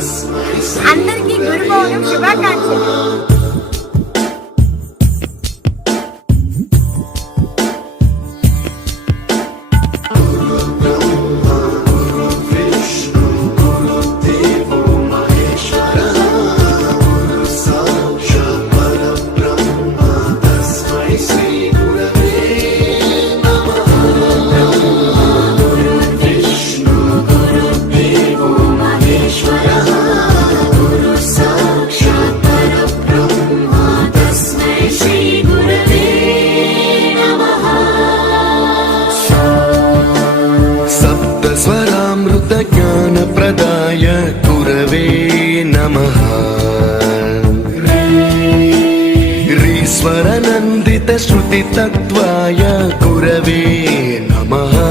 అందరికీ గురు పౌర్ణమి శుభాకాంక్షలు. ज्ञानप्रदाय गुरवे नमः। ईश्वरनन्दित श्रुतितत्त्वाय गुरवे नमः।